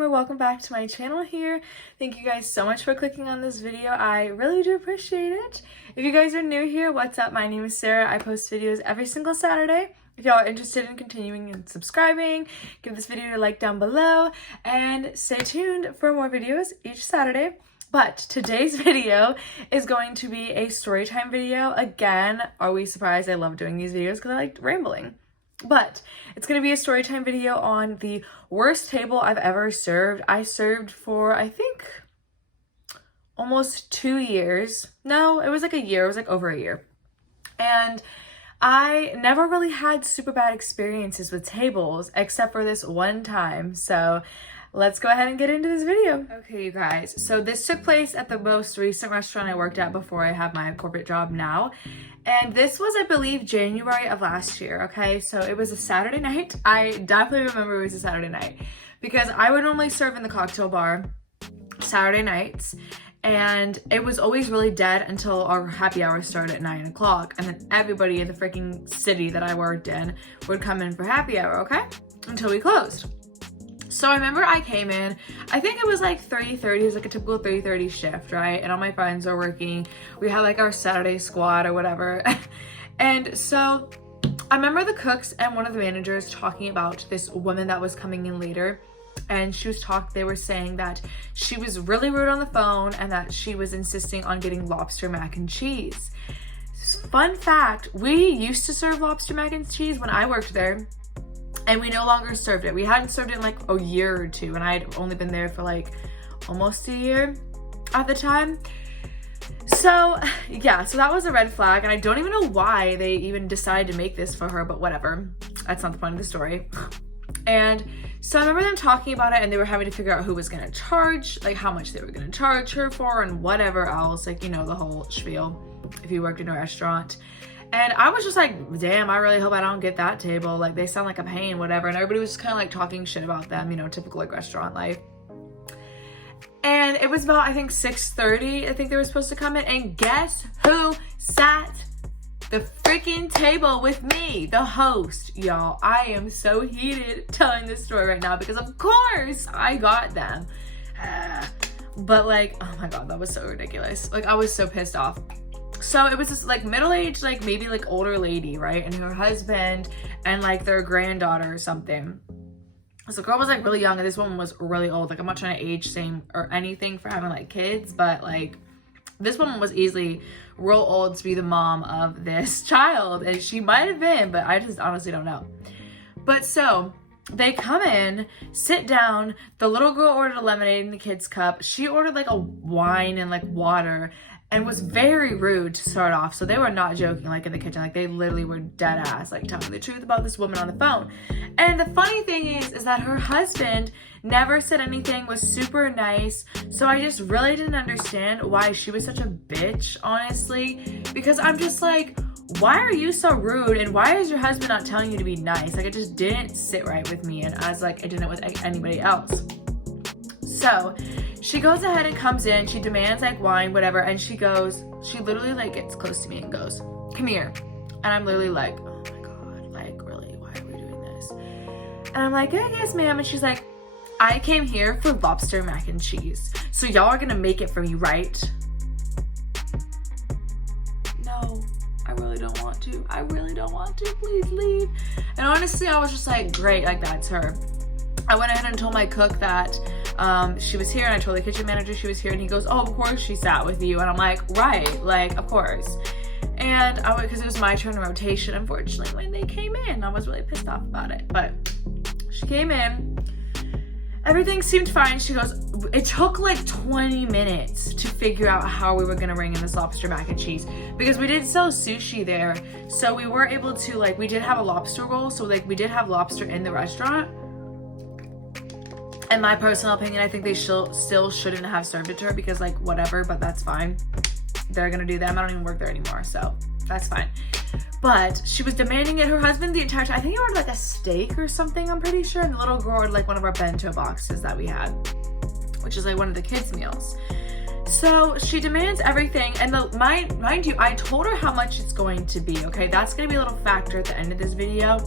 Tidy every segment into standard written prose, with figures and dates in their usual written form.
or welcome back to my channel here. Thank you guys so much for clicking on this video. I really do appreciate it. If you guys are new here, what's up? My name is Sarah. I post videos every single Saturday. If y'all are interested in continuing and subscribing, give this video a like down below and stay tuned for more videos each Saturday. But today's video is going to be a story time video. Again, are we surprised? I love doing these videos because I like rambling. But it's going to be a story time video on the worst table I've ever served. I served for, I think, almost 2 years. No, it was like a year. It was like over a year. And I never really had super bad experiences with tables except for this one time. So let's go ahead and get into this video. Okay, you guys. So this took place at the most recent restaurant I worked at before I have my corporate job now. And this was, I believe, January of last year, okay? So it was a Saturday night. I definitely remember it was a Saturday night because I would normally serve in the cocktail bar Saturday nights. And it was always really dead until our happy hour started at 9 o'clock. And then everybody in the freaking city that I worked in would come in for happy hour, okay? Until we closed. So I remember I came in, I think it was like 3:30, it was like a typical 3:30 shift, right? And all my friends are working. We had like our Saturday squad or whatever. And so I remember the cooks and one of the managers talking about this woman that was coming in later. And they were saying that she was really rude on the phone and that she was insisting on getting lobster mac and cheese. Fun fact, we used to serve lobster mac and cheese when I worked there. And we no longer served it. We hadn't served it in like a year or two. And I had only been there for like almost a year at the time. So yeah, so that was a red flag. And I don't even know why they even decided to make this for her, but whatever. That's not the point of the story. And so I remember them talking about it and they were having to figure out who was gonna charge, like how much they were gonna charge her for and whatever else, like, you know, the whole spiel if you worked in a restaurant. And I was just like, damn, I really hope I don't get that table. Like, they sound like a pain, whatever. And everybody was just kind of like talking shit about them, you know, typical like restaurant life. And it was about, I think, 6:30. I think they were supposed to come in. And guess who sat the freaking table with me? The host, y'all. I am so heated telling this story right now because, of course, I got them. But, like, oh my God, that was so ridiculous. Like, I was so pissed off. So it was this like middle-aged, like maybe like older lady, right? And her husband and like their granddaughter or something. So the girl was like really young and this woman was really old. Like, I'm not trying to age shame or anything for having like kids, but like this woman was easily real old to be the mom of this child. And she might have been, but I just honestly don't know. But so they come in, sit down. The little girl ordered a lemonade in the kid's cup. She ordered like a wine and like water. And was very rude to start off. So they were not joking like in the kitchen. Like they literally were dead ass, like telling the truth about this woman on the phone. And the funny thing is that her husband never said anything, was super nice. So I just really didn't understand why she was such a bitch, honestly. Because I'm just like, why are you so rude? And why is your husband not telling you to be nice? Like it just didn't sit right with me. And as like, it didn't with anybody else. So she goes ahead and comes in, she demands like wine, whatever, and she literally like gets close to me and goes, come here. And I'm literally like, oh my God, like really, why are we doing this? And I'm like, yeah, yes ma'am. And she's like, I came here for lobster mac and cheese. So y'all are gonna make it for me, right? No, I really don't want to. I really don't want to, please leave. And honestly, I was just like, great, like that's her. I went ahead and told my cook that she was here, and I told the kitchen manager she was here, and he goes, oh, of course she sat with you. And I'm like, right, like, of course. And I went, because it was my turn in rotation, unfortunately, when they came in. I was really pissed off about it, but she came in. Everything seemed fine. She goes, it took like 20 minutes to figure out how we were gonna bring in this lobster mac and cheese because we did sell sushi there. So we were able to, like, we did have a lobster roll. So like we did have lobster in the restaurant. In my personal opinion, I think they still shouldn't have served it to her because like whatever, but that's fine. They're gonna do them. I don't even work there anymore, so that's fine. But she was demanding it. Her husband the entire time, I think he ordered like a steak or something, I'm pretty sure. And the little girl ordered like one of our bento boxes that we had, which is like one of the kids' meals. So she demands everything, and mind you, I told her how much it's going to be, okay? That's gonna be a little factor at the end of this video.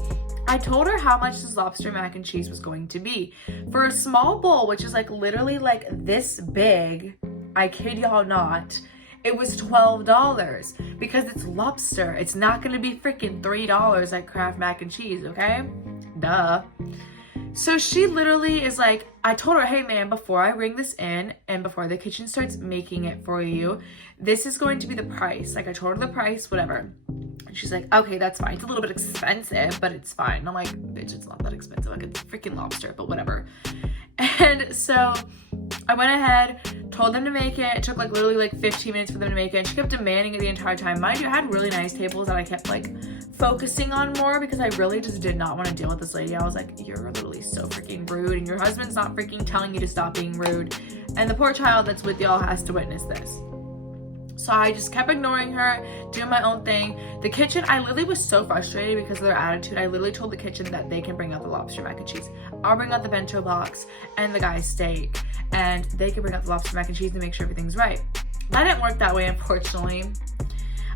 I told her how much this lobster mac and cheese was going to be. For a small bowl, which is like literally like this big, I kid y'all not, it was $12 because it's lobster. It's not gonna be freaking $3 like Kraft mac and cheese, okay? Duh. So she literally is like, I told her, hey man, before I bring this in and before the kitchen starts making it for you, this is going to be the price. Like I told her the price, whatever. And she's like, okay, that's fine. It's a little bit expensive, but it's fine. And I'm like, bitch, it's not that expensive. Like it's freaking lobster, but whatever. And so I went ahead, told them to make it. It took like literally like 15 minutes for them to make it. And she kept demanding it the entire time. Mind you, I had really nice tables that I kept like focusing on more because I really just did not want to deal with this lady. I was like, you're literally so freaking rude and your husband's not freaking telling you to stop being rude. And the poor child that's with y'all has to witness this. So I just kept ignoring her, doing my own thing. The kitchen, I literally was so frustrated because of their attitude. I literally told the kitchen that they can bring out the lobster mac and cheese. I'll bring out the bento box and the guy's steak. And they can bring out the lobster mac and cheese and make sure everything's right. That didn't work that way, unfortunately.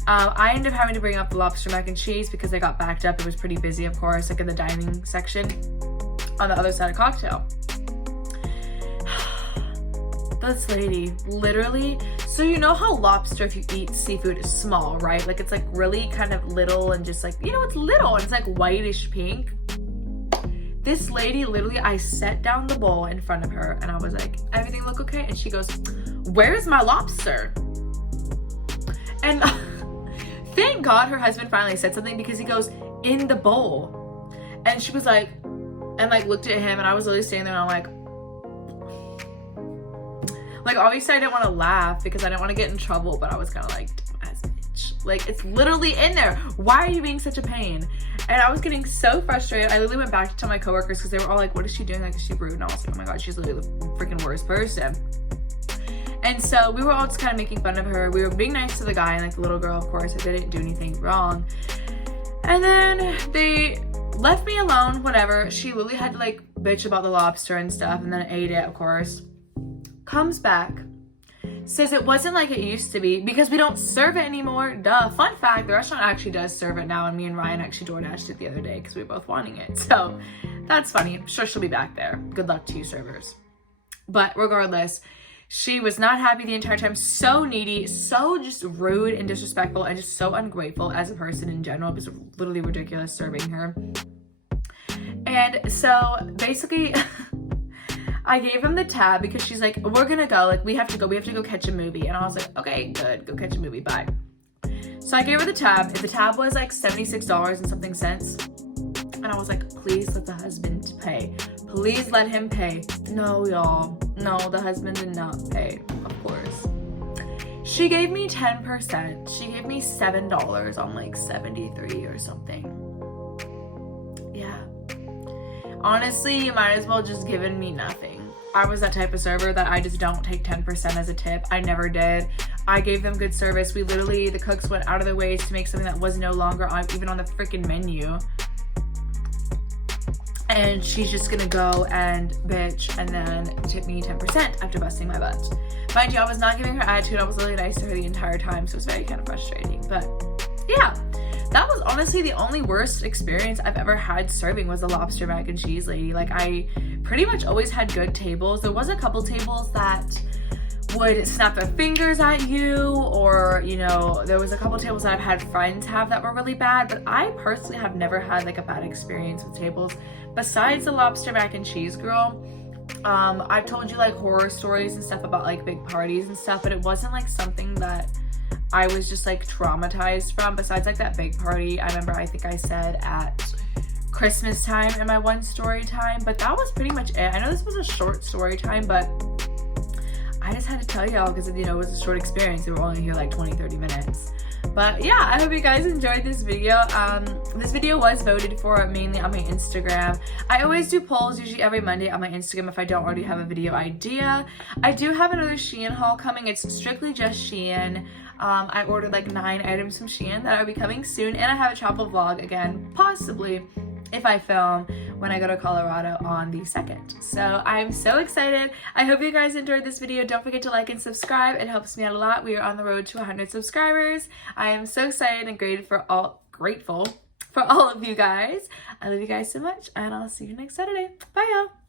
I ended up having to bring up the lobster mac and cheese because they got backed up. It was pretty busy, of course, like in the dining section on the other side of cocktail. This lady, literally, so you know how lobster, if you eat seafood, is small, right? Like it's like really kind of little and just like, you know, it's little and it's like whitish pink. This lady, literally, I set down the bowl in front of her and I was like, everything look okay? And she goes, where's my lobster? And thank God her husband finally said something because he goes, in the bowl. And she was like, and like looked at him and I was literally standing there and I'm like obviously I didn't want to laugh because I didn't want to get in trouble, but I was kind of like, bitch, like it's literally in there. Why are you being such a pain? And I was getting so frustrated. I literally went back to tell my coworkers because they were all like, what is she doing? Like, is she rude? And I was like, oh my God, she's literally the freaking worst person. And so we were all just kind of making fun of her. We were being nice to the guy and like the little girl, of course. I didn't do anything wrong. And then they left me alone, whatever. She literally had to like bitch about the lobster and stuff and then ate it, of course. Comes back, says it wasn't like it used to be because we don't serve it anymore. Duh. Fun fact, the restaurant actually does serve it now and me and Ryan actually DoorDashed it the other day because we were both wanting it. So that's funny. I'm sure she'll be back there. Good luck to you servers. But regardless, she was not happy the entire time. So needy, so just rude and disrespectful and just so ungrateful as a person in general. It was literally ridiculous serving her. And so basically I gave him the tab because she's like, we're gonna go, like we have to go catch a movie. And I was like, okay, good, go catch a movie, bye. So I gave her the tab and the tab was like $76 and something cents. And I was like, please let the husband pay. Please let him pay. No, y'all, no, the husband did not pay, of course. She gave me 10%. She gave me $7 on like 73 or something. Yeah. Honestly, you might as well just given me nothing. I was that type of server that I just don't take 10% as a tip. I never did. I gave them good service. We literally, the cooks went out of their ways to make something that was no longer on, even on the freaking menu. And she's just gonna go and bitch and then tip me 10% after busting my butt. Mind you, I was not giving her attitude. I was really nice to her the entire time, so it was very kind of frustrating. But yeah. That was honestly the only worst experience I've ever had serving was the lobster mac and cheese lady. Like I pretty much always had good tables. There was a couple tables that would snap their fingers at you or, you know, there was a couple tables that I've had friends have that were really bad, but I personally have never had like a bad experience with tables besides the lobster mac and cheese girl. I've told you like horror stories and stuff about like big parties and stuff, but it wasn't like something that I was just like traumatized from besides like that big party. I remember I think I said at Christmas time in my one story time, but that was pretty much it. I know this was a short story time, but I just had to tell y'all because, you know, it was a short experience. We were only here like 20-30 minutes. But yeah, I hope you guys enjoyed this video. This video was voted for mainly on my Instagram. I always do polls usually every Monday on my Instagram if I don't already have a video idea. I do have another Shein haul coming. It's strictly just Shein. I ordered like 9 items from Shein that will be coming soon, and I have a travel vlog again, possibly, if I film when I go to Colorado on the 2nd. So I'm so excited. I hope you guys enjoyed this video. Don't forget to like and subscribe. It helps me out a lot. We are on the road to 100 subscribers. I am so excited and grateful for all of you guys. I love you guys so much, and I'll see you next Saturday. Bye, y'all.